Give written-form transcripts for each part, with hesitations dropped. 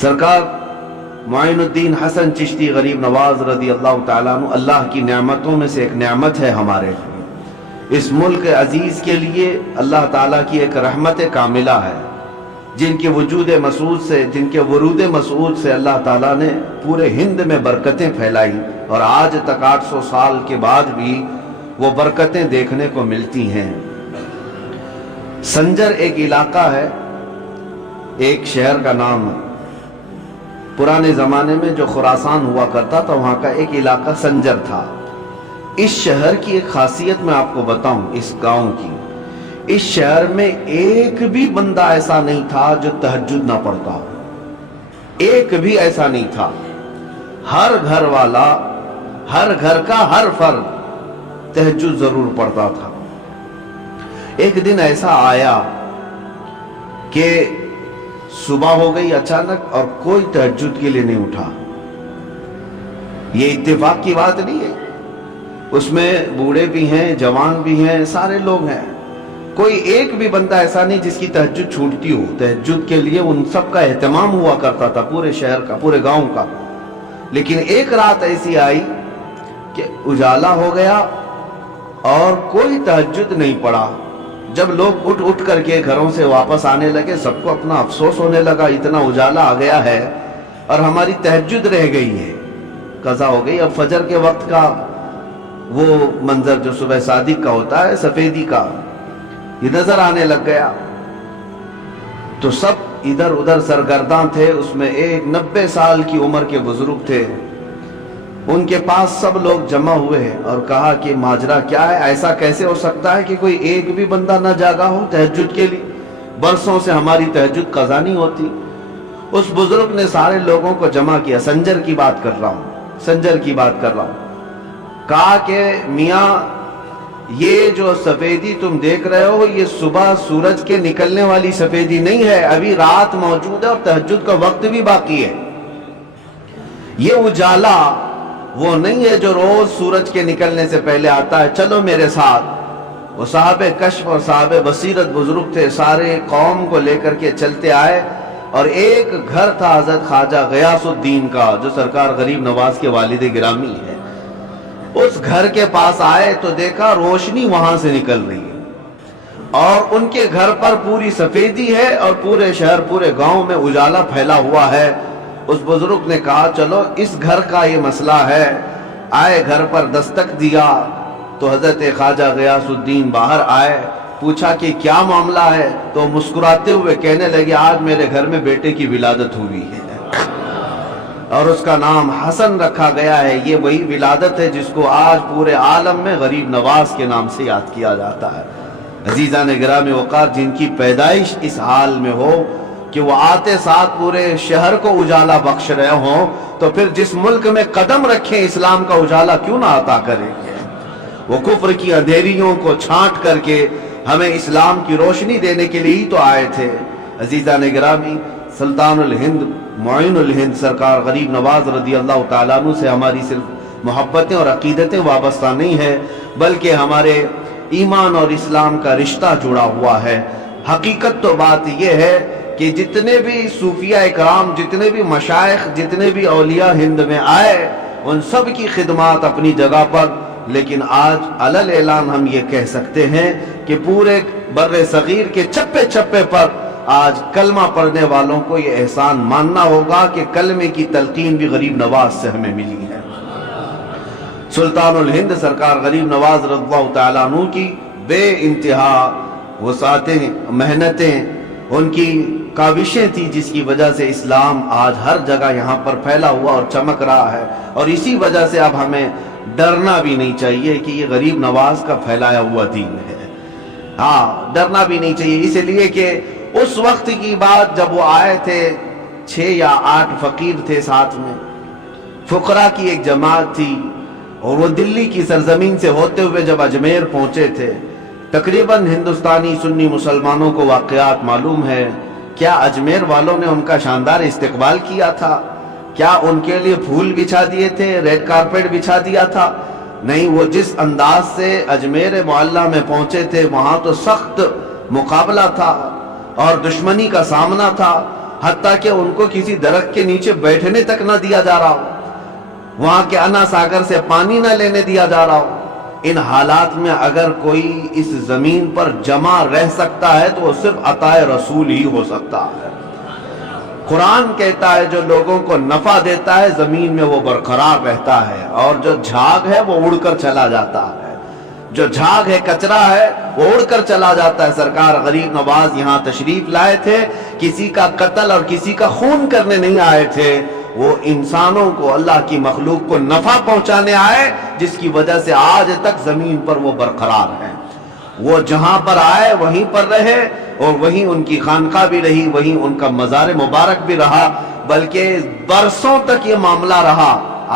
सरकार मुइनुद्दीन हसन चिश्ती गरीब नवाज रदी अल्लाह ताला अन्हु अल्लाह की नेमतों में से एक नेमत है हमारे लिए। इस मुल्क अजीज के लिए अल्लाह ताला की एक रहमत कामिला है, जिनके वजूद मसूद से, जिनके वरूद मसूद से अल्लाह ताला ने पूरे हिंद में बरकतें फैलाई और आज तक 800 साल के बाद भी वो बरकतें देखने को मिलती हैं। संजर एक इलाका है, एक शहर का नाम है। पुराने ज़माने में जो खुरासान हुआ करता था वहाँ का एक इलाका संजर था। इस शहर की एक खासियत मैं आपको बताऊं, इस गांव की, इस शहर में एक भी बंदा ऐसा नहीं था जो तहज्जुद ना पढ़ता हो। एक भी ऐसा नहीं था। हर घर वाला, हर घर का हर फर्द तहज्जुद जरूर पढ़ता था। एक दिन ऐसा आया कि सुबह हो गई अचानक और कोई तहज्जुद के लिए नहीं उठा। ये इत्तेफाक की बात नहीं है, उसमें बूढ़े भी हैं, जवान भी हैं, सारे लोग हैं। कोई एक भी बंदा ऐसा नहीं जिसकी तहज्जुद छूटती हो। तहज्जुद के लिए उन सब का एहतमाम हुआ करता था, पूरे शहर का, पूरे गांव का। लेकिन एक रात ऐसी आई कि उजाला हो गया और कोई तहज्जुद नहीं पड़ा। जब लोग उठ उठ करके घरों से वापस आने लगे, सबको अपना अफसोस होने लगा, इतना उजाला आ गया है और हमारी तहज्जुद रह गई है, कज़ा हो गई। अब फजर के वक्त का वो मंजर जो सुबह सादिक का होता है, सफेदी का, ये नजर आने लग गया। तो सब इधर उधर सरगर्दां थे। उसमें एक 90 साल की उम्र के बुजुर्ग थे, उनके पास सब लोग जमा हुए हैं और कहा कि माजरा क्या है, ऐसा कैसे हो सकता है कि कोई एक भी बंदा न जागा हो तहज्जुद के लिए? बरसों से हमारी तहज्जुद कज़ा नहीं होती। उस बुजुर्ग ने सारे लोगों को जमा किया। संजर की बात कर रहा हूं, संजर की बात कर रहा हूं। कहा कि मियाँ, ये जो सफेदी तुम देख रहे हो, ये सुबह सूरज के निकलने वाली सफेदी नहीं है, अभी रात मौजूद है और तहज्जुद का वक्त भी बाकी है। ये उजाला वो नहीं है जो रोज सूरज के निकलने से पहले आता है। चलो मेरे साथ। वो साहब कश्फ और साहब बसीरत बुजुर्ग थे, सारे कौम को लेकर के चलते आए और एक घर था हजरत ख्वाजा गयासुद्दीन का, जो सरकार गरीब नवाज के वालिद गिरामी है। उस घर के पास आए तो देखा रोशनी वहां से निकल रही है और उनके घर पर पूरी सफेदी है और पूरे शहर, पूरे गांव में उजाला फैला हुआ है। उस बुजुर्ग ने कहा चलो इस घर का ये मसला है। आए, घर पर दस्तक दिया तो हजरत ख्वाजा गयासुद्दीन बाहर आए। पूछा कि क्या मामला है, तो मुस्कुराते हुए कहने लगे आज मेरे घर में बेटे की विलादत हुई है और उसका नाम हसन रखा गया है। ये वही विलादत है जिसको आज पूरे आलम में गरीब नवाज के नाम से याद किया जाता है। अजीज़ान गिरामी वक़ार, जिनकी पैदाइश इस हाल में हो कि वो आते साथ पूरे शहर को उजाला बख्श रहे हों, तो फिर जिस मुल्क में कदम रखें इस्लाम का उजाला क्यों ना अता करेंगे। वो कुफ्र की अंधेरियों को छांट करके हमें इस्लाम की रोशनी देने के लिए ही तो आए थे। अजीज़ान गिरामी, सुल्तानुल हिंद मुइनुल हिंद सरकार गरीब नवाज रदी अल्लाह ताला अन्हु से हमारी सिर्फ मोहब्बतें और अकीदतें वाबस्ता नहीं है, बल्कि हमारे ईमान और इस्लाम का रिश्ता जुड़ा हुआ है। हकीकत तो बात यह है कि जितने भी सूफिया इकराम, जितने भी मशाइख, जितने भी औलिया हिंद में आए, उन सब की खिदमात अपनी जगह पर, लेकिन आज अलल ऐलान हम ये कह सकते हैं कि पूरे बर्रे सगीर के चप्पे चप्पे पर आज कलमा पढ़ने वालों को ये एहसान मानना होगा कि कलमे की तलकीन भी गरीब नवाज से हमें मिली है। सुल्तानुल हिंद सरकार गरीब नवाज रज़ियल्लाहु ताला अन्हु की बे इंतहा वसातें, मेहनतें, उनकी काविशें थी, जिसकी वजह से इस्लाम आज हर जगह यहाँ पर फैला हुआ और चमक रहा है। और इसी वजह से अब हमें डरना भी नहीं चाहिए कि ये गरीब नवाज का फैलाया हुआ दीन है। हाँ, डरना भी नहीं चाहिए, इसलिए कि उस वक्त की बात जब वो आए थे, 6 या 8 फकीर थे साथ में, फुकरा की एक जमात थी और वो दिल्ली की सरजमीन से होते हुए जब अजमेर पहुंचे थे, तकरीबन हिंदुस्तानी सुन्नी मुसलमानों को वाकयात मालूम है। क्या अजमेर वालों ने उनका शानदार इस्तकबाल किया था? क्या उनके लिए फूल बिछा दिए थे, रेड कारपेट बिछा दिया था? नहीं, वो जिस अंदाज से अजमेर मुअल्ला में पहुंचे थे, वहां तो सख्त मुकाबला था और दुश्मनी का सामना था। حتیٰ کہ ان کو کسی درخت کے نیچے بیٹھنے تک نہ دیا جا رہا ہو، وہاں کے انا ساگر سے پانی نہ لینے دیا جا رہا ہو۔ ان حالات میں اگر کوئی اس زمین پر جمع رہ سکتا ہے تو وہ صرف عطا رسول ہی ہو سکتا ہے۔ قرآن کہتا ہے جو لوگوں کو نفع دیتا ہے زمین میں وہ برقرار رہتا ہے، اور جو جھاگ ہے وہ اڑ کر چلا جاتا ہے، جو جھاگ ہے کچرا ہے وہ اڑ کر چلا جاتا ہے۔ سرکار غریب نواز یہاں تشریف لائے تھے، کسی کا قتل اور کسی کا خون کرنے نہیں آئے تھے، وہ انسانوں کو، اللہ کی مخلوق کو نفع پہنچانے آئے، جس کی وجہ سے آج تک زمین پر وہ برقرار ہیں۔ وہ جہاں پر آئے وہیں پر رہے، اور وہیں ان کی خانقاہ بھی رہی، وہیں ان کا مزار مبارک بھی رہا، بلکہ برسوں تک یہ معاملہ رہا۔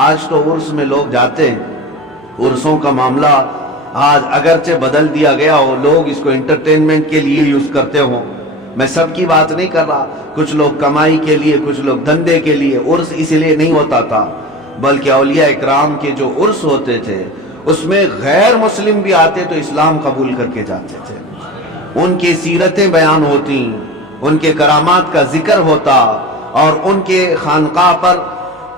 آج تو عرس میں لوگ جاتے ہیں، عرسوں کا معاملہ آج اگرچہ بدل دیا گیا ہو، لوگ اس کو انٹرٹینمنٹ کے لیے یوز کرتے ہوں، میں سب کی بات نہیں کر رہا، کچھ لوگ کمائی کے لیے، کچھ لوگ دھندے کے لیے۔ عرس اس لیے نہیں ہوتا تھا، بلکہ اولیاء اکرام کے جو عرس ہوتے تھے اس میں غیر مسلم بھی آتے تو اسلام قبول کر کے جاتے تھے، ان کی سیرتیں بیان ہوتی، ان کے کرامات کا ذکر ہوتا، اور ان کے خانقاہ پر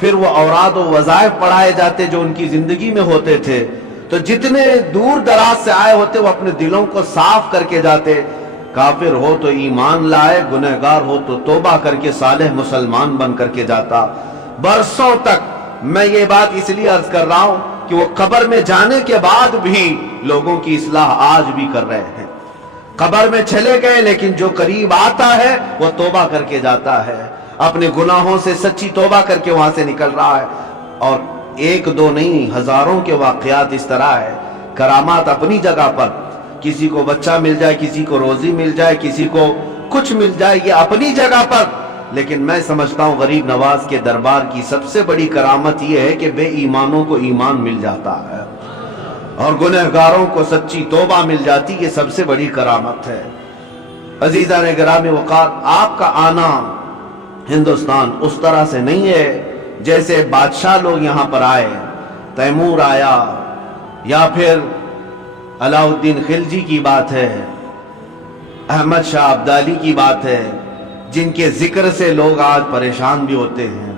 پھر وہ اوراد و وظائف پڑھائے جاتے جو ان کی زندگی میں ہوتے تھے۔ تو جتنے دور دراز سے آئے ہوتے وہ اپنے دلوں کو صاف کر کے جاتے، کافر ہو تو ایمان لائے، گنہگار ہو تو توبہ کر کے صالح مسلمان بن کر کے جاتا۔ برسوں تک میں یہ بات اس لیے عرض کر رہا ہوں کہ وہ قبر میں جانے کے بعد بھی لوگوں کی اصلاح آج بھی کر رہے ہیں۔ قبر میں چلے گئے لیکن جو قریب آتا ہے وہ توبہ کر کے جاتا ہے، اپنے گناہوں سے سچی توبہ کر کے وہاں سے نکل رہا ہے۔ اور ایک دو نہیں، ہزاروں کے واقعات اس طرح ہے، کرامات اپنی جگہ پر، کسی کو بچہ مل جائے، کسی کو روزی مل جائے، کسی کو کچھ مل جائے، یہ اپنی جگہ پر۔ لیکن میں سمجھتا ہوں غریب نواز کے دربار کی سب سے بڑی کرامت یہ ہے کہ بے ایمانوں کو ایمان مل جاتا ہے اور گنہگاروں کو سچی توبہ مل جاتی، یہ سب سے بڑی کرامت ہے۔ عزیزان گرامی وقار، آپ کا آنا ہندوستان اس طرح سے نہیں ہے جیسے بادشاہ لوگ یہاں پر آئے، تیمور آیا یا پھر علاؤالدین خلجی کی بات ہے، احمد شاہ ابدالی کی بات ہے، جن کے ذکر سے لوگ آج پریشان بھی ہوتے ہیں۔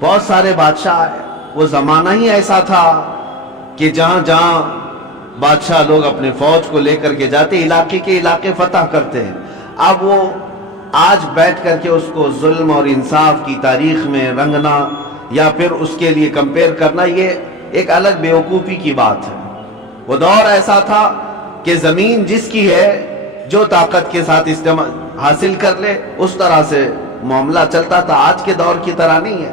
بہت سارے بادشاہ آئے، وہ زمانہ ہی ایسا تھا کہ جہاں جہاں بادشاہ لوگ اپنے فوج کو لے کر کے جاتے، علاقے کے علاقے فتح کرتے ہیں۔ اب وہ آج بیٹھ کر کے اس کو ظلم اور انصاف کی تاریخ میں رنگنا یا پھر اس کے لیے کمپیئر کرنا، یہ ایک الگ بیوقوفی کی بات ہے۔ وہ دور ایسا تھا کہ زمین جس کی ہے جو طاقت کے ساتھ استعمال حاصل کر لے، اس طرح سے معاملہ چلتا تھا، آج کے دور کی طرح نہیں ہے۔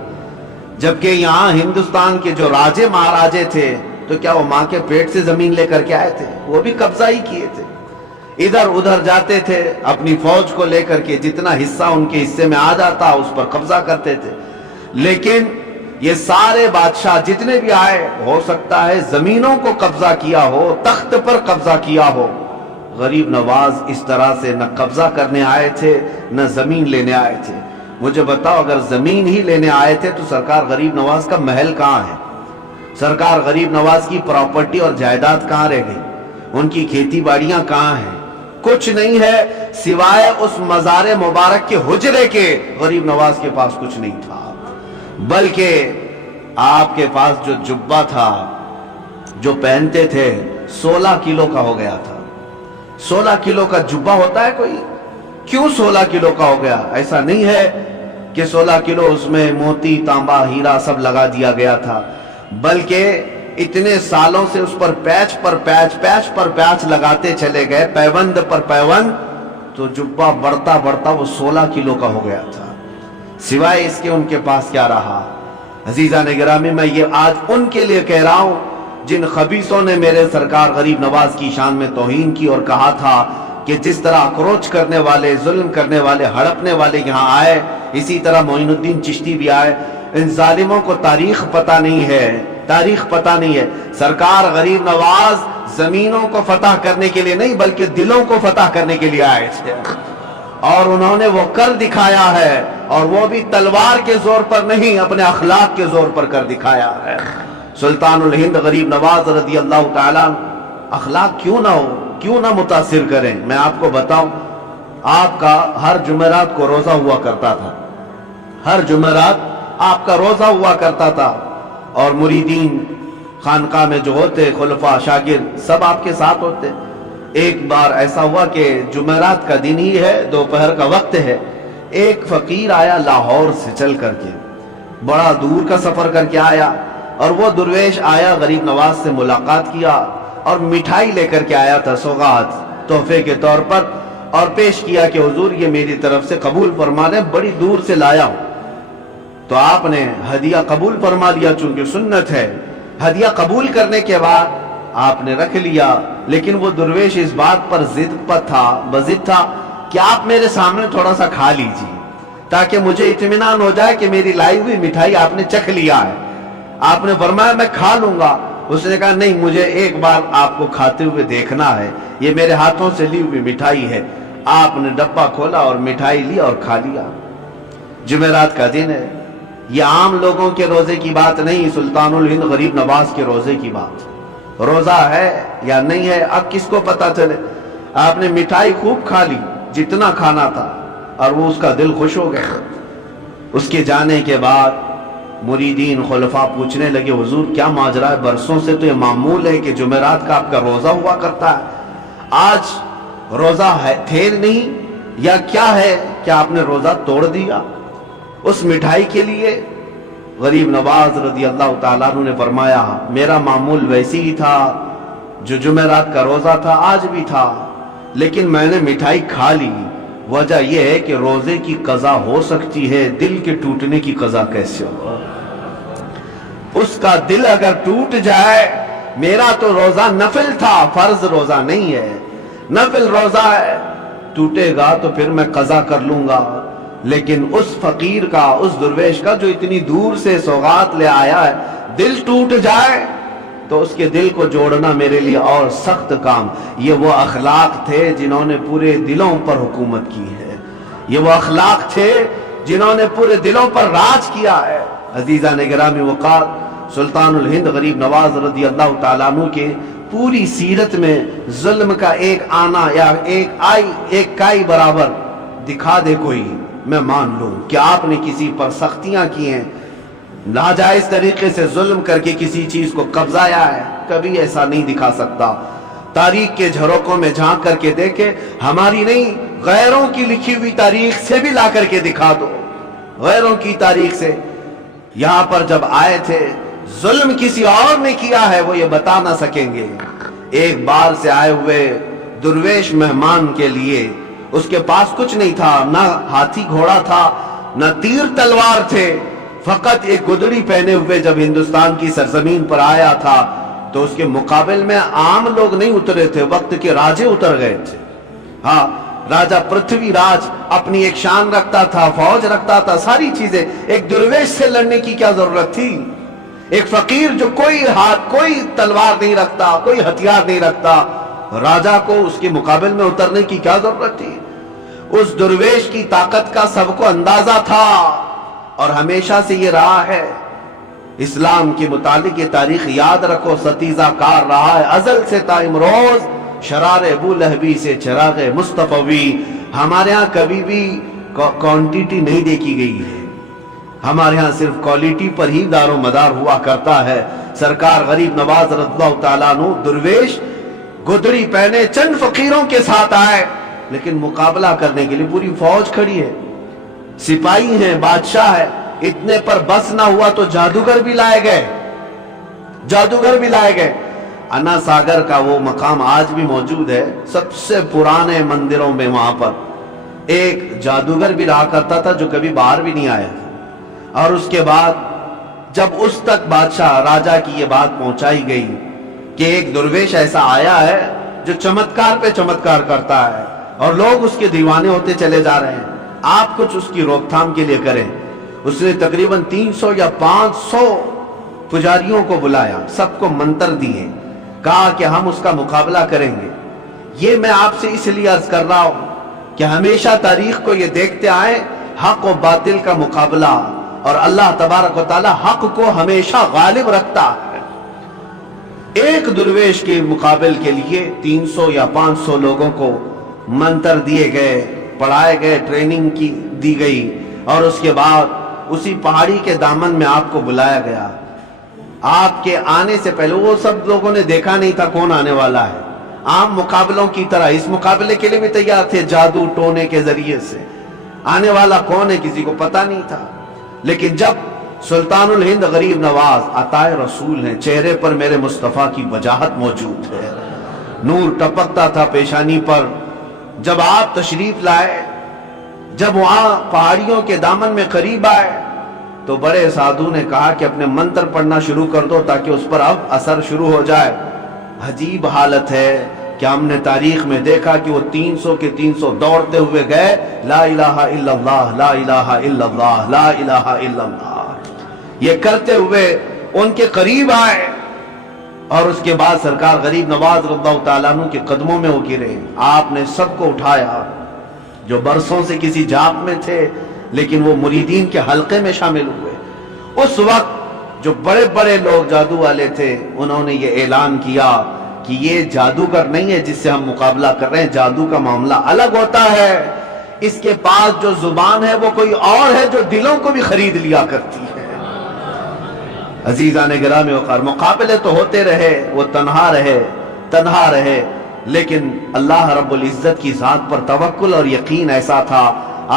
جبکہ یہاں ہندوستان کے جو راجے مہاراجے تھے تو کیا وہ ماں کے پیٹ سے زمین لے کر کے آئے تھے؟ وہ بھی قبضہ ہی کیے تھے، ادھر ادھر جاتے تھے اپنی فوج کو لے کر کے، جتنا حصہ ان کے حصے میں آ جاتا اس پر قبضہ کرتے تھے۔ لیکن یہ سارے بادشاہ جتنے بھی آئے، ہو سکتا ہے زمینوں کو قبضہ کیا ہو، تخت پر قبضہ کیا ہو، غریب نواز اس طرح سے نہ قبضہ کرنے آئے تھے نہ زمین لینے آئے تھے۔ مجھے بتاؤ، اگر زمین ہی لینے آئے تھے تو سرکار غریب نواز کا محل کہاں ہے؟ سرکار غریب نواز کی پراپرٹی اور جائیداد کہاں رہ گئی؟ ان کی کھیتی باڑیاں کہاں ہیں؟ کچھ نہیں ہے سوائے اس مزار مبارک کے حجرے کے، غریب نواز کے پاس کچھ نہیں تھا۔ بلکہ آپ کے پاس جو جبہ تھا جو پہنتے تھے 16 کلو کا ہو گیا تھا۔ 16 کلو کا جبہ ہوتا ہے کوئی؟ کیوں 16 کلو کا ہو گیا؟ ایسا نہیں ہے کہ 16 کلو اس میں موتی تانبا ہیرا سب لگا دیا گیا تھا، بلکہ اتنے سالوں سے اس پر پیچ پر پیچ لگاتے چلے گئے، پیوند پر پیوند، تو جبہ بڑھتا بڑھتا وہ 16 کلو کا ہو گیا تھا۔ سوائے اس کے ان کے پاس کیا رہا؟ عزیزان گرامی، میں یہ آج ان کے لیے کہہ رہا ہوں جن خبیثوں نے میرے سرکار غریب نواز کی شان میں توہین کی اور کہا تھا کہ جس طرح اکروچ کرنے والے، ظلم کرنے والے، ہڑپنے والے یہاں آئے، اسی طرح معین الدین چشتی بھی آئے۔ ان ظالموں کو تاریخ پتہ نہیں ہے، تاریخ پتہ نہیں ہے۔ سرکار غریب نواز زمینوں کو فتح کرنے کے لیے نہیں بلکہ دلوں کو فتح کرنے کے لیے آئے تھے، اور انہوں نے وہ کر دکھایا ہے، اور وہ بھی تلوار کے زور پر نہیں، اپنے اخلاق کے زور پر کر دکھایا ہے۔ سلطان الہند غریب نواز رضی اللہ تعالیٰ، اخلاق کیوں نہ ہو، کیوں نہ متاثر کریں؟ میں آپ کو بتاؤں، آپ کا ہر جمعرات کو روزہ ہوا کرتا تھا، ہر جمعرات آپ کا روزہ ہوا کرتا تھا، اور مریدین خانقاہ میں جو ہوتے، خلفاء شاگرد سب آپ کے ساتھ ہوتے۔ ایک بار ایسا ہوا کہ جمعرات کا دن ہی ہے، دوپہر کا وقت ہے، ایک فقیر آیا لاہور سے چل کر کے، بڑا دور کا سفر کر کے آیا، اور وہ درویش آیا، غریب نواز سے ملاقات کیا اور مٹھائی لے کر کے آیا تھا، سوغات تحفے کے طور پر، اور پیش کیا کہ حضور یہ میری طرف سے قبول فرما لیں، بڑی دور سے لایا ہوں۔ تو آپ نے ہدیہ قبول فرما لیا، چونکہ سنت ہے۔ ہدیہ قبول کرنے کے بعد آپ نے رکھ لیا، لیکن وہ درویش اس بات پر بضد تھا کہ آپ میرے سامنے تھوڑا سا کھا لیجیے، تاکہ مجھے اطمینان ہو جائے کہ میری لائی ہوئی مٹھائی آپ نے چکھ لیا ہے۔ آپ نے فرمایا میں کھا لوں گا۔ اس نے کہا نہیں، مجھے ایک بار آپ کو کھاتے ہوئے دیکھنا ہے، یہ میرے ہاتھوں سے لی ہوئی مٹھائی ہے۔ آپ نے ڈبہ کھولا اور مٹھائی لی اور کھا لیا۔ جمعرات کا دن ہے، یہ عام لوگوں کے روزے کی بات نہیں، سلطان الہند غریب نواز کے روزے کی بات۔ روزہ ہے یا نہیں ہے اب کس کو پتا چلے۔ آپ نے مٹھائی خوب کھا لی، جتنا کھانا تھا، اور وہ اس کا دل خوش ہو گیا۔ اس کے جانے کے بعد مریدین خلفاء پوچھنے لگے حضور کیا ماجرا ہے، برسوں سے تو یہ معمول ہے کہ جمعرات کا آپ کا روزہ ہوا کرتا ہے، آج روزہ تھے نہیں یا کیا ہے کہ آپ نے روزہ توڑ دیا؟ اس مٹھائی کے لیے غریب نواز رضی اللہ تعالیٰ عنہ نے فرمایا میرا معمول ویسی ہی تھا، جو جمعرات کا روزہ تھا آج بھی تھا، لیکن میں نے مٹھائی کھا لی۔ وجہ یہ ہے کہ روزے کی قضا ہو سکتی ہے، دل کے ٹوٹنے کی قضا کیسے ہو؟ اس کا دل اگر ٹوٹ جائے، میرا تو روزہ نفل تھا، فرض روزہ نہیں ہے، نفل روزہ ہے، ٹوٹے گا تو پھر میں قضا کر لوں گا۔ لیکن اس فقیر کا، اس درویش کا جو اتنی دور سے سوغات لے آیا ہے، دل ٹوٹ جائے تو اس کے دل کو جوڑنا میرے لیے اور سخت کام۔ یہ وہ اخلاق تھے جنہوں نے پورے دلوں پر حکومت کی ہے، یہ وہ اخلاق تھے جنہوں نے پورے دلوں پر راج کیا ہے۔ عزیزان گرامی وقار، سلطان الہند غریب نواز رضی اللہ تعالیٰ عنہ کے پوری سیرت میں ظلم کا ایک آنا یا ایک کائی برابر دکھا دے کوئی، میں مان لوں کہ آپ نے کسی پر سختیاں کی ہیں، ناجائز طریقے سے ظلم کر کے کسی چیز کو قبضایا ہے، کبھی ایسا نہیں دکھا سکتا۔ تاریخ کے جھروکوں میں جھانک کر کے دیکھے، ہماری نہیں غیروں کی لکھی ہوئی تاریخ سے بھی لا کر کے دکھا دو، غیروں کی تاریخ سے۔ یہاں پر جب آئے تھے، ظلم کسی اور نے کیا ہے وہ یہ بتا نہ سکیں گے۔ ایک بار سے آئے ہوئے درویش مہمان کے لیے اس کے پاس کچھ نہیں تھا، نہ ہاتھی گھوڑا تھا، نہ تیر تلوار تھے، فقط ایک گدڑی پہنے ہوئے جب ہندوستان کی سرزمین پر آیا تھا تو اس کے مقابل میں عام لوگ نہیں اترے تھے، وقت کے راجے اتر گئے تھے۔ ہاں، راجہ پرتھوی راج اپنی ایک شان رکھتا تھا، فوج رکھتا تھا، ساری چیزیں، ایک درویش سے لڑنے کی کیا ضرورت تھی؟ ایک فقیر جو کوئی تلوار نہیں رکھتا، کوئی ہتھیار نہیں رکھتا، راجہ کو اس کے مقابل میں اترنے کی کیا ضرورت تھی؟ اس درویش کی طاقت کا سب کو اندازہ تھا، اور ہمیشہ سے یہ رہا ہے۔ اسلام کے متعلق یہ تاریخ یاد رکھو، ستیزہ کار رہا ہے ازل سے تا امروز، شرار ابو لہبی سے چراغ مصطفی۔ ہمارے ہاں کبھی بھی کوانٹیٹی نہیں دیکھی گئی ہے، ہمارے ہاں صرف کوالٹی پر ہی دار و مدار ہوا کرتا ہے۔ سرکار غریب نواز رضی اللہ تعالیٰ عنہ درویش گدڑی پہنے چند فقیروں کے ساتھ آئے، لیکن مقابلہ کرنے کے لیے پوری فوج کھڑی ہے، سپاہی ہیں، بادشاہ ہے۔ اتنے پر بس نہ ہوا تو جادوگر بھی لائے گئے۔ انا ساگر کا وہ مقام آج بھی موجود ہے، سب سے پرانے مندروں میں وہاں پر ایک جادوگر بھی رہا کرتا تھا جو کبھی باہر بھی نہیں آیا تھا۔ اور اس کے بعد جب اس تک بادشاہ راجہ کی یہ بات پہنچائی گئی کہ ایک درویش ایسا آیا ہے جو چمتکار پہ چمتکار کرتا ہے اور لوگ اس کے دیوانے ہوتے چلے جا رہے ہیں، آپ کچھ اس کی روک تھام کے لیے کریں۔ اس نے تقریباً 300 یا 500 پجاریوں کو بلایا، سب کو منتر دیے، کہا کہ ہم اس کا مقابلہ کریں گے۔ یہ میں آپ سے اس لیے عرض کر رہا ہوں کہ ہمیشہ تاریخ کو یہ دیکھتے آئیں، حق و باطل کا مقابلہ، اور اللہ تبارک و تعالی حق کو ہمیشہ غالب رکھتا ہے۔ ایک درویش کے مقابل کے لیے 300 یا 500 لوگوں کو منتر دیے گئے، پڑھائے گئے، ٹریننگ دی گئی، اور اس کے بعد اسی پہاڑی کے دامن میں آپ کو بلایا گیا. آپ کے آنے سے پہلے وہ سب لوگوں نے دیکھا نہیں تھا کون آنے والا ہے. عام مقابلوں کی طرح اس مقابلے کے لیے بھی تیار تھے. جادو ٹونے کے ذریعے سے آنے والا کون ہے کسی کو پتا نہیں تھا. لیکن جب سلطان الہند غریب نواز عطائے رسول ہیں, چہرے پر میرے مصطفیٰ کی وجاہت موجود ہے, نور ٹپکتا تھا پیشانی پر. جب آپ تشریف لائے, جب وہاں پہاڑیوں کے دامن میں قریب آئے, تو بڑے سادھو نے کہا کہ اپنے منتر پڑھنا شروع کر دو تاکہ اس پر اب اثر شروع ہو جائے. عجیب حالت ہے کہ ہم نے تاریخ میں دیکھا کہ وہ 300 کے 300 دوڑتے ہوئے گئے, لا الہ الا اللہ, لا الہ الا اللہ, لا الہ الا اللہ یہ کرتے ہوئے ان کے قریب آئے. اور اس کے بعد سرکار غریب نواز رضی اللہ تعالیٰ عنہ کے قدموں میں وہ گرے. آپ نے سب کو اٹھایا جو برسوں سے کسی جاپ میں تھے لیکن وہ مریدین کے حلقے میں شامل ہوئے. اس وقت جو بڑے بڑے لوگ جادو والے تھے انہوں نے یہ اعلان کیا کہ یہ جادوگر نہیں ہے جس سے ہم مقابلہ کر رہے ہیں, جادو کا معاملہ الگ ہوتا ہے. اس کے پاس جو زبان ہے وہ کوئی اور ہے جو دلوں کو بھی خرید لیا کرتی ہے. عزیزان گرامی وقار, مقابلے تو ہوتے رہے, وہ تنہا رہے, لیکن اللہ رب العزت کی ذات پر توکل اور یقین ایسا تھا.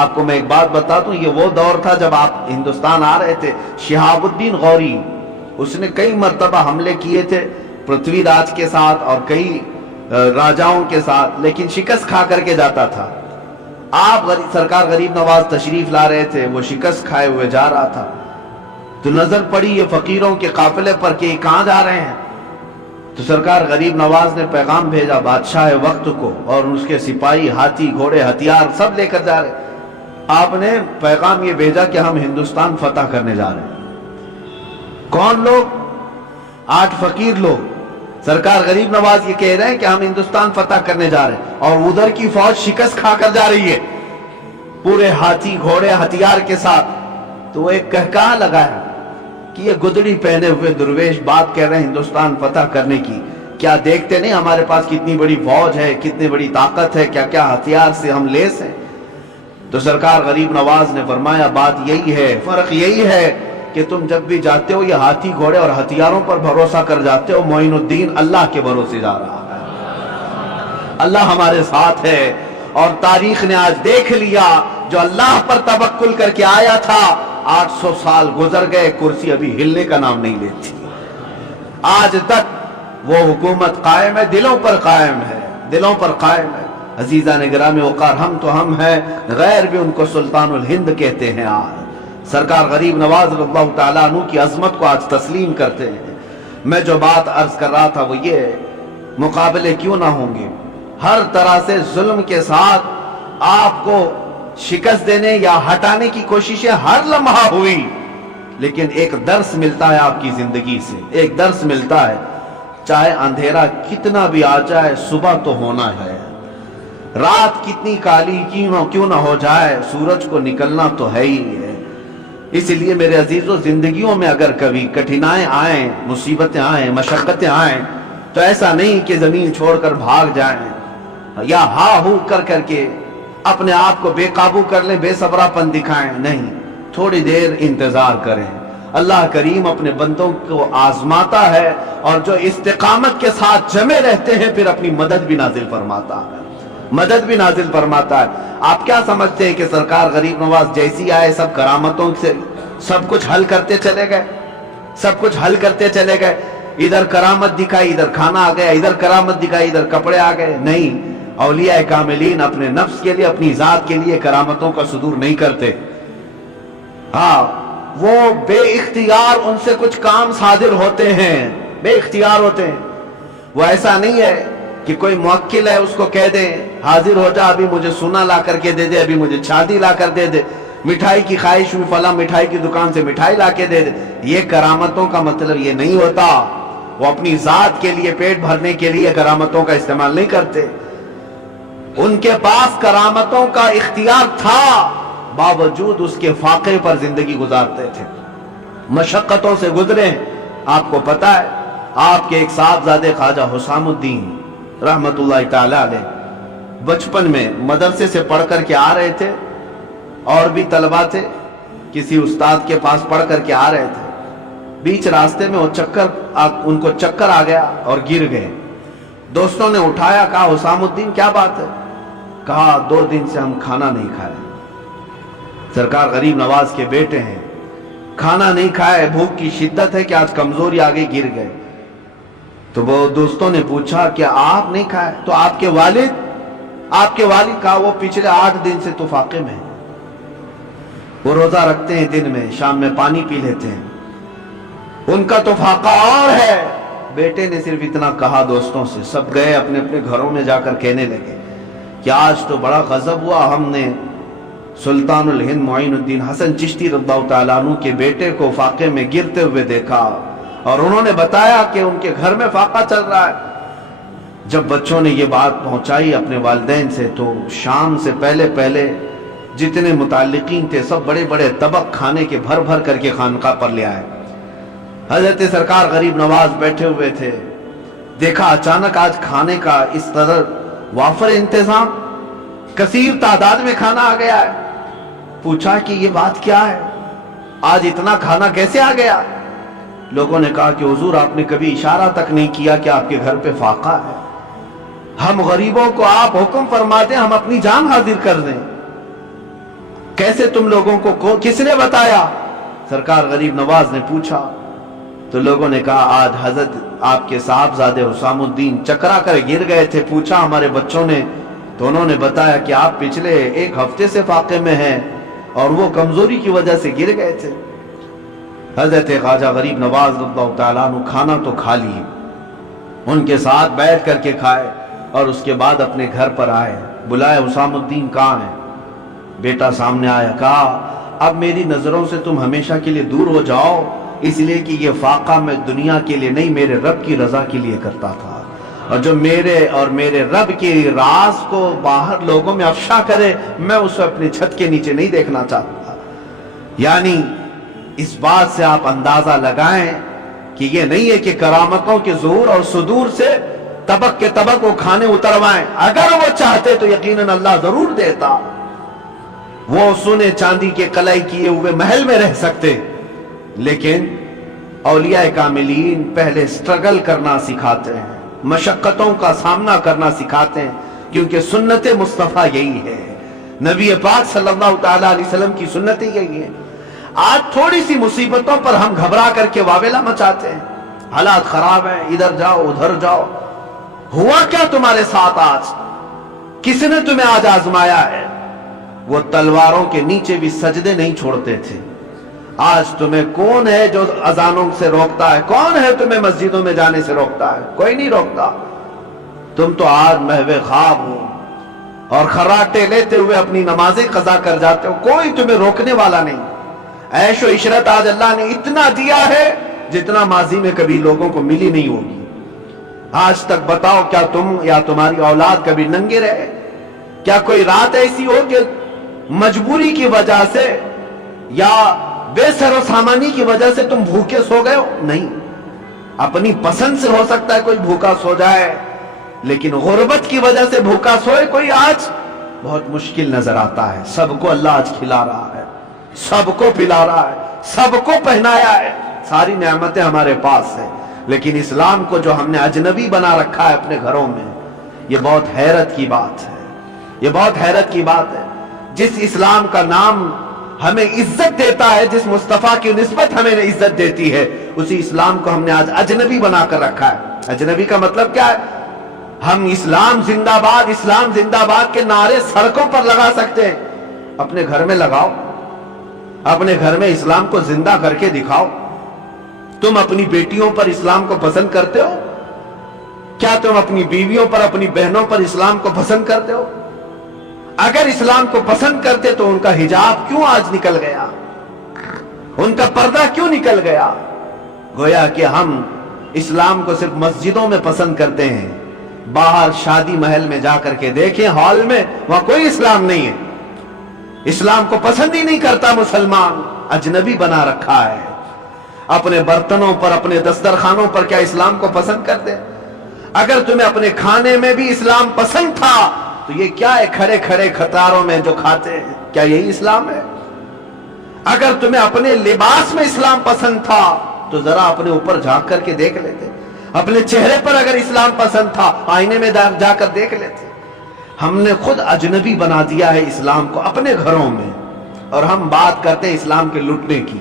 آپ کو میں ایک بات بتا دوں, یہ وہ دور تھا جب آپ ہندوستان آ رہے تھے. شہاب الدین غوری اس نے کئی مرتبہ حملے کیے تھے پرتھوی راج کے ساتھ اور کئی راجاؤں کے ساتھ, لیکن شکست کھا کر کے جاتا تھا. آپ سرکار غریب نواز تشریف لا رہے تھے, وہ شکست کھائے ہوئے جا رہا تھا, تو نظر پڑی یہ فقیروں کے قافلے پر کہ یہ کہاں جا رہے ہیں. تو سرکار غریب نواز نے پیغام بھیجا بادشاہ وقت کو, اور اس کے سپاہی ہاتھی گھوڑے ہتھیار سب لے کر جا رہے. آپ نے پیغام یہ بھیجا کہ ہم ہندوستان فتح کرنے جا رہے ہیں. کون لوگ؟ 8 فقیر لوگ. سرکار غریب نواز یہ کہہ رہے ہیں کہ ہم ہندوستان فتح کرنے جا رہے ہیں, اور ادھر کی فوج شکست کھا کر جا رہی ہے پورے ہاتھی گھوڑے ہتھیار کے ساتھ. تو وہ ایک کہکہا لگایا کہ یہ گدڑی پہنے ہوئے درویش بات کہہ رہے ہیں ہندوستان فتح کرنے کی, کیا دیکھتے نہیں ہمارے پاس کتنی بڑی فوج ہے, کتنی بڑی طاقت ہے, کیا کیا ہتھیار سے ہم لیس ہیں. تو سرکار غریب نواز نے فرمایا بات یہی ہے, فرق یہی ہے کہ تم جب بھی جاتے ہو یہ ہاتھی گھوڑے اور ہتھیاروں پر بھروسہ کر جاتے ہو, معین الدین اللہ کے بھروسے جا رہا ہے, اللہ ہمارے ساتھ ہے. اور تاریخ نے آج دیکھ لیا جو اللہ پر توکل کر کے آیا تھا, 800 سال گزر گئے, کرسی ابھی ہلنے کا نام نہیں لیتی. آج تک وہ حکومت قائم ہے, دلوں پر قائم ہے, دلوں پر قائم ہے. عزیزان گرامی وقار, ہم ہیں, غیر بھی ان کو سلطان الہند کہتے ہیں. آج سرکار غریب نواز رضی اللہ تعالیٰ عنہ کی عظمت کو آج تسلیم کرتے ہیں. میں جو بات عرض کر رہا تھا وہ یہ, مقابلے کیوں نہ ہوں گے, ہر طرح سے ظلم کے ساتھ آپ کو شکست دینے یا ہٹانے کی کوششیں ہر لمحہ ہوئی, لیکن ایک درس ملتا ہے آپ کی زندگی سے, ایک درس ملتا ہے, چاہے اندھیرا کتنا بھی آ جائے صبح تو ہونا ہے, رات کتنی کالی کیوں نہ ہو جائے سورج کو نکلنا تو ہے ہی ہے. اس لیے میرے عزیزو, زندگیوں میں اگر کبھی کٹھنائیں آئیں, مصیبتیں آئیں, مشقتیں آئیں, تو ایسا نہیں کہ زمین چھوڑ کر بھاگ جائیں یا ہا ہو کر کے اپنے آپ کو بے قابو کر لیں, بے صبرا پن دکھائیں. نہیں, تھوڑی دیر انتظار کریں. اللہ کریم اپنے بندوں کو آزماتا ہے, اور جو استقامت کے ساتھ جمے رہتے ہیں پھر اپنی مدد بھی نازل فرماتا ہے. آپ کیا سمجھتے ہیں کہ سرکار غریب نواز جیسی آئے سب کرامتوں سے سب کچھ حل کرتے چلے گئے, ادھر کرامت دکھائی ادھر کھانا آ گیا, ادھر کرامت دکھائی ادھر کپڑے آ گئے. نہیں, اولیاء کاملین اپنے نفس کے لیے, اپنی ذات کے لیے کرامتوں کا صدور نہیں کرتے. ہاں, وہ بے اختیار ان سے کچھ کام صادر ہوتے ہیں, بے اختیار ہوتے ہیں. وہ ایسا نہیں ہے کہ کوئی موکل ہے اس کو کہہ دیں حاضر ہو جا, ابھی مجھے سونا لا کر کے دے دے, ابھی مجھے چاندی لا کر دے دے, مٹھائی کی خواہش ہوئی فلاں مٹھائی کی دکان سے مٹھائی لا کے دے دے. یہ کرامتوں کا مطلب یہ نہیں ہوتا. وہ اپنی ذات کے لیے, پیٹ بھرنے کے لیے کرامتوں کا استعمال نہیں کرتے. ان کے پاس کرامتوں کا اختیار تھا, باوجود اس کے فاقے پر زندگی گزارتے تھے, مشقتوں سے گزرے. آپ کو پتا ہے آپ کے ایک صاحبزادے خواجہ حسام الدین رحمت اللہ تعالی علیہ بچپن میں مدرسے سے پڑھ کر کے آ رہے تھے, اور بھی طلبہ تھے, किसी उस्ताद के पास पढ़ करके आ रहे थे, बीच रास्ते में उनको चक्कर आ गया और गिर गए। दोस्तों ने उठाया, कहा हुसामुद्दीन क्या बात है? कहा 2 दिन से हम खाना नहीं खाए, सरकार गरीब नवाज के बेटे हैं, खाना नहीं खाए, भूख की शिद्दत है कि आज कमजोरी आ गई, गिर गए। तो वो दोस्तों ने पूछा क्या आप नहीं खाए? तो आपके वालिद कहा वो पिछले 8 दिन से तो फाके में, वो रोजा रखते हैं, दिन में शाम में पानी पी लेते हैं, उनका तो फाका और है। बेटे ने सिर्फ इतना कहा दोस्तों से, सब गए अपने अपने घरों में जाकर कहने लगे कि आज तो बड़ा गजब हुआ, हमने सुल्तानुल हिंद मोइनुद्दीन हसन चिश्ती रज़ियल्लाहु ताला अन्हु के बेटे को फाके में गिरते हुए देखा और उन्होंने बताया कि उनके घर में फाका चल रहा है। जब बच्चों ने ये बात पहुंचाई अपने वालिदैन से, तो शाम से पहले जितने मुताल्लिकीन थे सब बड़े बड़े तबक खाने के भर भर करके खानका पर ले आए। हजरत सरकार गरीब नवाज बैठे हुए थे, देखा अचानक आज खाने का इस तरह वाफर इंतजाम, कसीर तादाद में खाना आ गया है। पूछा कि ये बात क्या है, आज इतना खाना कैसे आ गया? लोगों ने कहा कि हुजूर आपने कभी इशारा तक नहीं किया कि आपके घर पे फाका है, हम गरीबों को आप हुक्म फरमा दें हम अपनी जान हाजिर कर दें, कैसे तुम लोगों को किसने बताया? सरकार गरीब नवाज ने पूछा। तो लोगों ने कहा आज हजरत आपके साहबजादे हुसामुद्दीन चकरा कर गिर गए थे, पूछा हमारे बच्चों ने, तो उन्होंने बताया कि आप पिछले 1 हफ्ते से फाके में हैं और वो कमजोरी की वजह से गिर गए थे। हजरत ख्वाजा गरीब नवाज रज़ियल्लाहु ताला अन्हु खाना तो खा लिए, उनके साथ बैठ करके खाए और उसके बाद अपने घर पर आए, बुलाया हुसामुद्दीन कहाँ है? बेटा सामने आया, कहा अब मेरी नजरों से तुम हमेशा के लिए दूर हो जाओ, इसलिए कि ये फाका मैं दुनिया के लिए नहीं मेरे रब की रजा के लिए करता था, और जो मेरे और मेरे रब के राज को बाहर लोगों में अफशा करे मैं उसे अपने छत के नीचे नहीं देखना चाहता। यानी इस बात से आप अंदाजा लगाएं कि ये नहीं है कि करामतों के ज़ुहूर और सुदूर से तबक के तबक वो खाने उतरवाएं, अगर वो चाहते तो यकीनन अल्लाह जरूर देता। वो सोने चांदी के कलाई किए हुए महल में रह सकते, लेकिन औलिया कामिलीन पहले स्ट्रगल करना सिखाते हैं, मशक्कतों का सामना करना सिखाते हैं, क्योंकि सुन्नत मुस्तफ़ा यही है, नबी पाक सल्लल्लाहु ताला अलैहि वसल्लम की सुन्नत यही है। आज थोड़ी सी मुसीबतों पर हम घबरा करके वावेला मचाते हैं, हालात खराब है, इधर जाओ उधर जाओ। हुआ क्या तुम्हारे साथ आज? किसने तुम्हें आज आजमाया है? वो तलवारों के नीचे भी सजदे नहीं छोड़ते थे। आज तुम्हें कौन है जो अजानों से रोकता है? कौन है तुम्हें मस्जिदों में जाने से रोकता है? कोई नहीं रोकता। तुम तो आज महवे ख्वाब हो और खर्राटे लेते हुए अपनी नमाजें कज़ा कर जाते हो, कोई तुम्हें रोकने वाला नहीं। ऐशो इशरत आज अल्लाह ने इतना दिया है जितना माजी में कभी लोगों को मिली नहीं होगी। आज तक बताओ, क्या तुम या तुम्हारी औलाद कभी नंगे रहे? क्या कोई रात ऐसी हो कि मजबूरी की वजह से या बेसरो सामानी की वजह से तुम भूखे सो गए हो? नहीं, अपनी पसंद से हो सकता है कोई भूखा सो जाए, लेकिन गुर्बत की वजह से भूखा सोए कोई आज बहुत मुश्किल नजर आता है। सबको अल्लाह आज खिला रहा है, सबको पिला रहा है, सबको पहनाया है, सारी नेमतें हमारे पास है, लेकिन इस्लाम को जो हमने अजनबी बना रखा है अपने घरों में, ये बहुत हैरत की बात है। ये बहुत हैरत की बात है। जिस इस्लाम का नाम हमें इज्जत देता है, जिस मुस्तफा की निस्बत हमें इज्जत देती है, उसी इस्लाम को हमने आज अजनबी बनाकर रखा है। अजनबी का मतलब क्या है? हम इस्लाम जिंदाबाद के नारे सड़कों पर लगा सकते हैं, अपने घर में लगाओ, अपने घर में इस्लाम को जिंदा करके दिखाओ। तुम अपनी बेटियों पर इस्लाम को पसंद करते हो? क्या तुम अपनी बीवियों पर, अपनी बहनों पर इस्लाम को पसंद करते हो? अगर इस्लाम को पसंद करते तो उनका हिजाब क्यों आज निकल गया? उनका पर्दा क्यों निकल गया? गोया कि हम इस्लाम को सिर्फ मस्जिदों में पसंद करते हैं, बाहर शादी महल में जाकर के देखें, हॉल में, वहां कोई इस्लाम नहीं है। इस्लाम को पसंद ही नहीं करता मुसलमान, अजनबी बना रखा है। अपने बर्तनों पर, अपने दस्तरखानों पर क्या इस्लाम को पसंद करते? अगर तुम्हें अपने खाने में भी इस्लाम पसंद था तो ये क्या है खड़े खड़े कतारों में जो खाते हैं, क्या यही इस्लाम है? अगर तुम्हें अपने लिबास में इस्लाम पसंद था तो जरा अपने ऊपर झांक करके देख लेते। अपने चेहरे पर अगर इस्लाम पसंद था आईने में जाकर देख लेते। हमने खुद अजनबी बना दिया है इस्लाम को अपने घरों में, और हम बात करते हैं इस्लाम के लूटने की,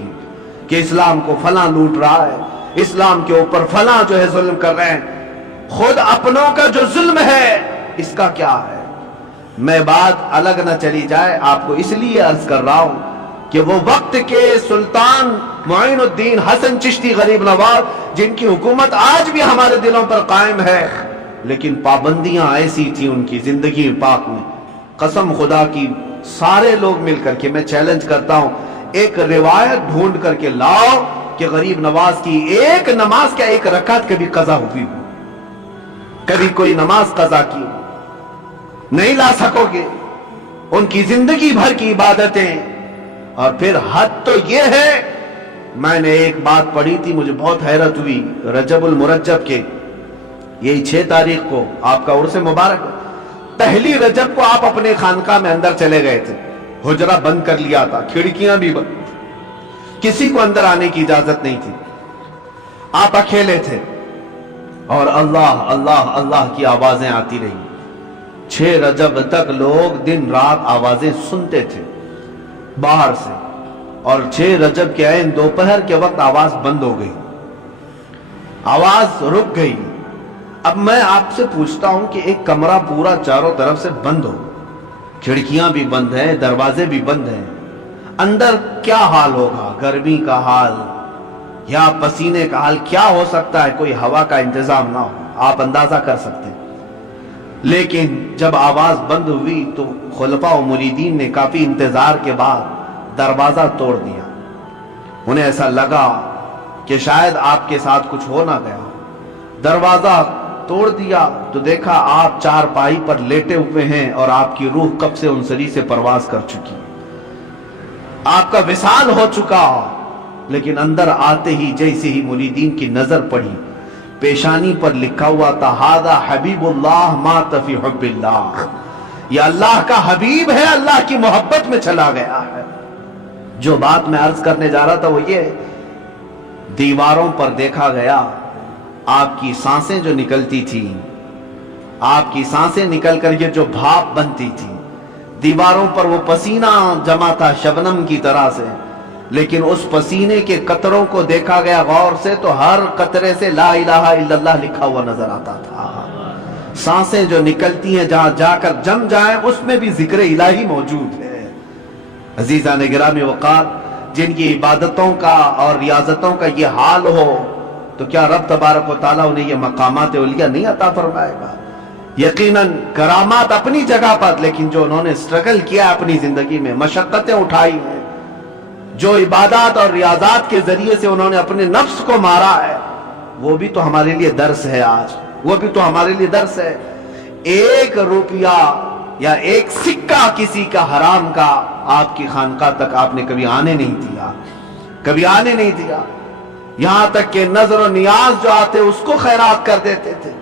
कि इस्लाम को फलां लूट रहा है, इस्लाम के ऊपर फलां जो है जुल्म कर रहे हैं। खुद अपनों का जो जुल्म है इसका क्या है? मैं बात अलग न चली जाए, आपको इसलिए अर्ज कर रहा हूं कि वो वक्त के सुल्तान मुइनुद्दीन हसन चिश्ती गरीब नवाज, जिनकी हुकूमत आज भी हमारे दिलों पर कायम है, लेकिन पाबंदियां ऐसी थी उनकी जिंदगी पाक में, कसम खुदा की सारे लोग मिलकर के, मैं चैलेंज करता हूं, एक रिवायत ढूंढ करके लाओ कि गरीब नवाज की एक नमाज क्या एक रकात कभी कजा हुई हो, कभी कोई नमाज कजा की, नहीं ला सकोगे। उनकी जिंदगी भर की इबादतें। और फिर हद तो यह है, मैंने एक बात पढ़ी थी, मुझे बहुत हैरत हुई, रजबुल मुरज्जब के यही 6 तारीख को आपका उर्स मुबारक, पहली रजब को आप अपने खानका में अंदर चले गए थे, हुजरा बंद कर लिया था, खिड़कियां भी बंद, किसी को अंदर आने की इजाजत नहीं थी, आप अकेले थे, और अल्लाह अल्लाह अल्लाह की आवाजें आती रही। 6 रजब तक लोग दिन रात आवाजें सुनते थे बाहर से, और 6 रजब के ऐन दोपहर के वक्त आवाज बंद हो गई, आवाज रुक गई। अब मैं आपसे पूछता हूं कि एक कमरा पूरा चारों तरफ से बंद हो, खिड़कियां भी बंद हैं, दरवाजे भी बंद हैं, अंदर क्या हाल होगा? गर्मी का हाल या पसीने का हाल क्या हो सकता है? कोई हवा का इंतजाम ना हो, आप अंदाजा कर सकते हैं। लेकिन जब आवाज बंद हुई तो खुलफा और मुरीदीन ने काफी इंतजार के बाद दरवाजा तोड़ दिया। उन्हें ऐसा लगा कि शायद आपके साथ कुछ हो ना गया। दरवाजा तोड़ दिया तो देखा आप चारपाई पर लेटे हुए हैं और आपकी रूह कब से उनसरी से परवाज कर चुकी, आपका विसाल हो चुका। लेकिन अंदर आते ही जैसे ही मुरीदीन की नजर पड़ी, पेशानी पर लिखा हुआ था, हादा हबीबुल्लाह मात फी हुब्बिल्लाह, यह अल्लाह का हबीब है, अल्लाह की मोहब्बत में चला गया है। जो बात मैं अर्ज करने जा रहा था वो ये, दीवारों पर देखा गया आपकी सांसें जो निकलती थी, आपकी सांसें निकल करके जो भाप बनती थी, दीवारों पर वो पसीना जमा था शबनम की तरह से, लेकिन उस पसीने के कतरों को देखा गया गौर से तो हर कतरे से ला इलाहा इल्लल्लाह लिखा हुआ नजर आता था। सांसें जो निकलती हैं जहां जाकर जम जाए उसमें भी जिक्र इलाही मौजूद है। अजीजान गिरामी वक़ार, जिनकी इबादतों का और रियाजतों का ये हाल हो तो क्या रब तबारक व तआला उन्हें ये मकामात उलिया नहीं अता फरमाएगा? यकीनन करामात अपनी जगह पर, लेकिन जो उन्होंने स्ट्रगल किया अपनी जिंदगी में, मशक्कतें उठाई हैं, जो इबादत और रियाजात के जरिए से उन्होंने अपने नफ्स को मारा है, वो भी तो हमारे लिए दर्स है आज, वो भी तो हमारे लिए दर्स है। 1 रुपया या 1 सिक्का किसी का हराम का आपकी खानका तक आपने कभी आने नहीं दिया, कभी आने नहीं दिया। यहां तक कि नजर और नियाज जो आते उसको खैरात कर देते थे।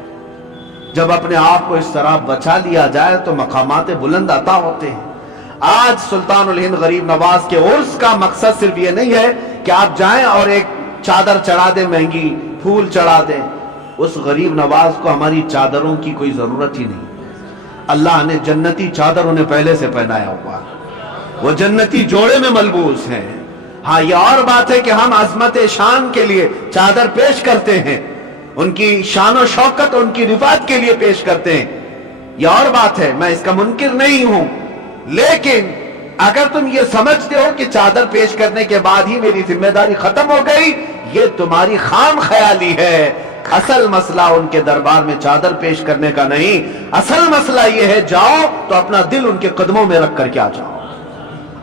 जब अपने आप को इस तरह बचा लिया जाए तो मकामात बुलंद अता होते हैं। आज सुल्तानुल हिंद गरीब नवाज के उर्स का मकसद सिर्फ ये नहीं है कि आप जाएं और एक चादर चढ़ा दें, महंगी फूल चढ़ा दें। उस गरीब नवाज को हमारी चादरों की कोई जरूरत ही नहीं। अल्लाह ने जन्नती चादर उन्हें पहले से पहनाया हुआ, वो जन्नती जोड़े में मलबूस हैं। हाँ, ये और बात है कि हम अजमत शान के लिए चादर पेश करते हैं, उनकी शान और शौकत उनकी रिफात के लिए पेश करते हैं, यह और बात है, मैं इसका मुनकिर नहीं हूं। लेकिन अगर तुम ये समझते हो कि चादर पेश करने के बाद ही मेरी जिम्मेदारी खत्म हो गई, ये तुम्हारी खाम ख्याली है। असल मसला उनके दरबार में चादर पेश करने का नहीं, असल मसला ये है जाओ तो अपना दिल उनके कदमों में रख करके आ जाओ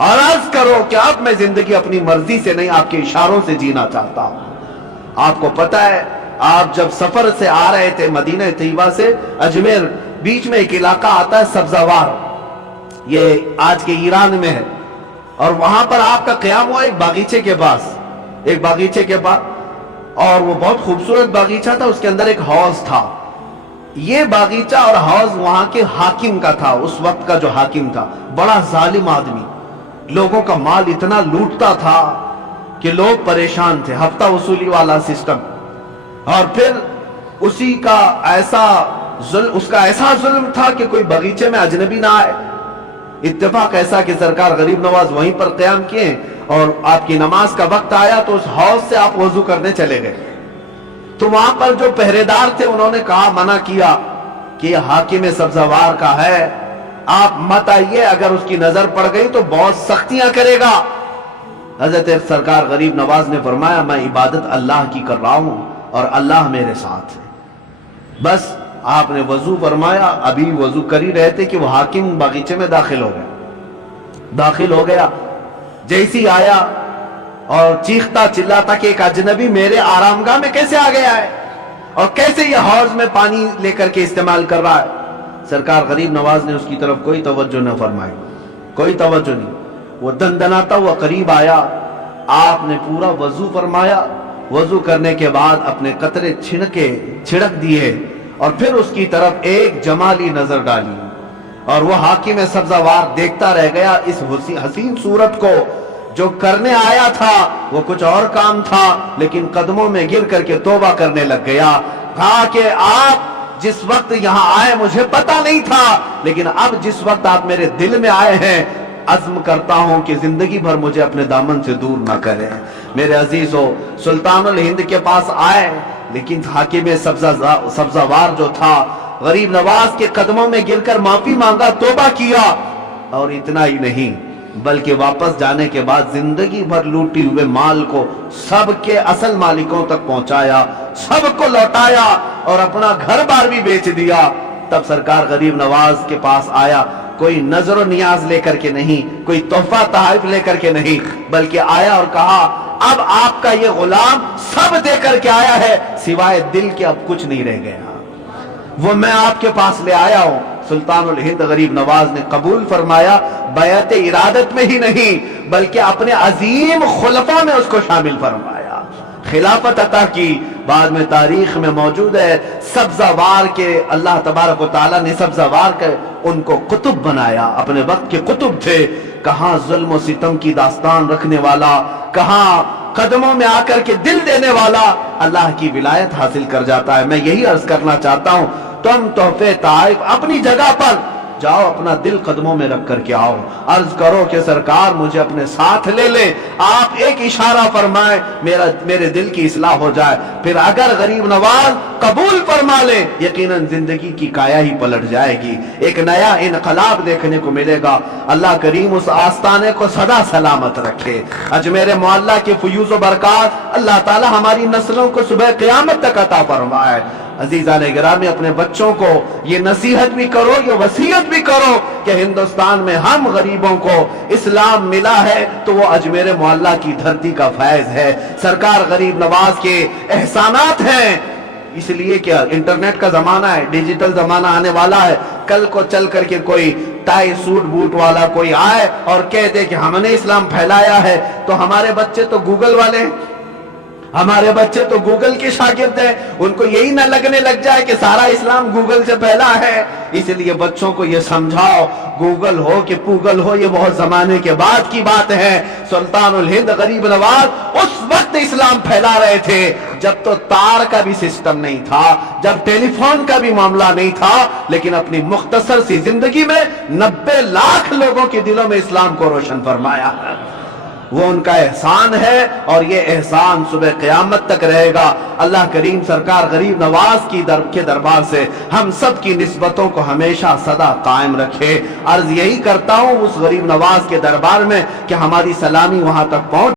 और अर्ज करो कि अब मैं जिंदगी अपनी मर्जी से नहीं आपके इशारों से जीना चाहता हूं। आपको पता है, आप जब सफर से आ रहे थे मदीना तैयबा से अजमेर, बीच में एक इलाका आता है सब्जावार, ये आज के ईरान में है, और वहां पर आपका क़याम हुआ एक बागीचे के पास, एक बागीचे के पास, और वो बहुत खूबसूरत बागीचा था, उसके अंदर एक हौज था। ये बागीचा और हौज वहां के हाकिम का था, उस वक्त का जो हाकिम था, बड़ा जालिम आदमी, लोगों का माल इतना लूटता था कि लोग परेशान थे, हफ्ता वसूली वाला सिस्टम। और फिर उसी का उसका ऐसा जुल्म था कि कोई बगीचे में अजनबी ना आए। इत्तेफाक ऐसा कि सरकार गरीब नवाज वहीं पर क़याम किए और आपकी नमाज का वक्त आया तो उस हौज से आप वजू करने चले गए। तो वहां पर जो पहरेदार थे उन्होंने कहा, मना किया कि यह हाकिम सब्ज़वार का है, आप मत आइए, अगर उसकी नजर पड़ गई तो बहुत सख्तियां करेगा। हजरत सरकार गरीब नवाज ने फरमाया, मैं इबादत अल्लाह की कर रहा हूं और अल्लाह मेरे साथ है। बस आपने वजू फरमाया, अभी वजू कर ही रहे थे कि वो हाकिम बगीचे में दाखिल हो गया। जैसी आया और चीखता चिल्लाता कि एक अजनबी मेरे आरामगाह में कैसे आ गया है और कैसे ये हौज में पानी लेकर के इस्तेमाल कर रहा है। सरकार गरीब नवाज ने उसकी तरफ कोई तवज्जो न फरमाई, कोई तवज्जो नहीं। वो दंदनाता हुआ करीब आया, आपने पूरा वजू फरमाया। वजू करने के बाद अपने कतरे छिड़क दिए और फिर उसकी तरफ एक जमाली नजर डाली और वो हाकिम सब्ज़वार देखता रह गया इस हसीन सूरत को। जो करने आया था वो कुछ और काम था, लेकिन कदमों में गिर करके तौबा करने लग गया। कहा कि आप जिस वक्त यहां आए मुझे पता नहीं था, लेकिन अब जिस वक्त आप मेरे दिल में आए हैं, अज़्म करता हूं कि जिंदगी भर मुझे अपने दामन से दूर ना करें। मेरे अजीजों, सुल्तानुल हिंद के पास आए, लेकिन हाकिम सब्ज़वार जो था गरीब नवाज के कदमों में गिरकर माफी मांगा, तौबा किया। और इतना ही नहीं, बल्कि वापस जाने के बाद जिंदगी भर लूटी हुए माल को सबके असल मालिकों तक पहुंचाया, सबको लौटाया और अपना घर बार भी बेच दिया। तब सरकार गरीब नवाज के पास आया, कोई नजर नियाज लेकर के नहीं, कोई तोहफा तहफ लेकर के नहीं, बल्कि आया और कहा, अब आपका ये गुलाम सब देकर के आया है, सिवाय दिल के अब कुछ नहीं रह गया, वो मैं आपके पास ले आया हूं। सुल्तानुल हिंद गरीब नवाज ने कबूल फरमाया, बैअत इरादत में ही नहीं बल्कि अपने अजीम खुलफा में उसको शामिल फरमाया, खिलाफत अता की। बाद में तारीख में मौजूद है, सब्ज़वार के अल्लाह तबारक व तआला ने सब्ज़वार के उनको कुतुब बनाया, अपने वक्त के कुतुब थे। कहां जुल्म सितम की दास्तान रखने वाला, कहां कदमों में आकर के दिल देने वाला अल्लाह की विलायत हासिल कर जाता है। मैं यही अर्ज करना चाहता हूं, तुम तोहफे ताइफ अपनी जगह पर जाओ, अपना दिल कदमों में रख करके आओ, अर्ज करो कि सरकार मुझे अपने साथ ले ले, आप एक इशारा फरमाए, मेरे दिल की इस्लाह हो जाए। फिर अगर गरीब नवाज कबूल फरमा ले, यकीनन जिंदगी की काया ही पलट जाएगी, एक नया इनकलाब देखने को मिलेगा। अल्लाह करीम उस आस्ताने को सदा सलामत रखे। अजमेर मोहल्ला के फयूज़ व बरकत अल्लाह ताला हमारी नस्लों को सुबह क़यामत तक अता फरमाए। अजीज़ान गिरामी, अपने बच्चों को ये नसीहत भी करो, ये वसीयत भी करो कि हिंदुस्तान में हम गरीबों को इस्लाम मिला है तो वो अजमेर मोहल्ला की धरती का फैज़ है, सरकार गरीब नवाज के एहसानात हैं। इसलिए क्या इंटरनेट का जमाना है, डिजिटल जमाना आने वाला है, कल को चल करके कोई टाई सूट बूट वाला कोई आए और कह दे कि हमने इस्लाम फैलाया है, तो हमारे बच्चे तो गूगल वाले हैं, हमारे बच्चे तो गूगल के शागिर्द हैं, उनको यही ना लगने लग जाए कि सारा इस्लाम गूगल से फैला है। इसलिए बच्चों को ये समझाओ, गूगल हो कि पूगल हो, ये बहुत जमाने के बाद की बात है। सुल्तानुल हिंद गरीब नवाज उस वक्त इस्लाम फैला रहे थे जब तो तार का भी सिस्टम नहीं था, जब टेलीफोन का भी मामला नहीं था, लेकिन अपनी मुख्तसर सी जिंदगी में 90 लाख लोगों के दिलों में इस्लाम को रोशन फरमाया। वो उनका एहसान है और ये एहसान सुबह क़यामत तक रहेगा। अल्लाह करीम सरकार गरीब नवाज की के दरबार से हम सब की निस्बतों को हमेशा सदा कायम रखे। अर्ज यही करता हूँ उस गरीब नवाज के दरबार में कि हमारी सलामी वहां तक पहुंच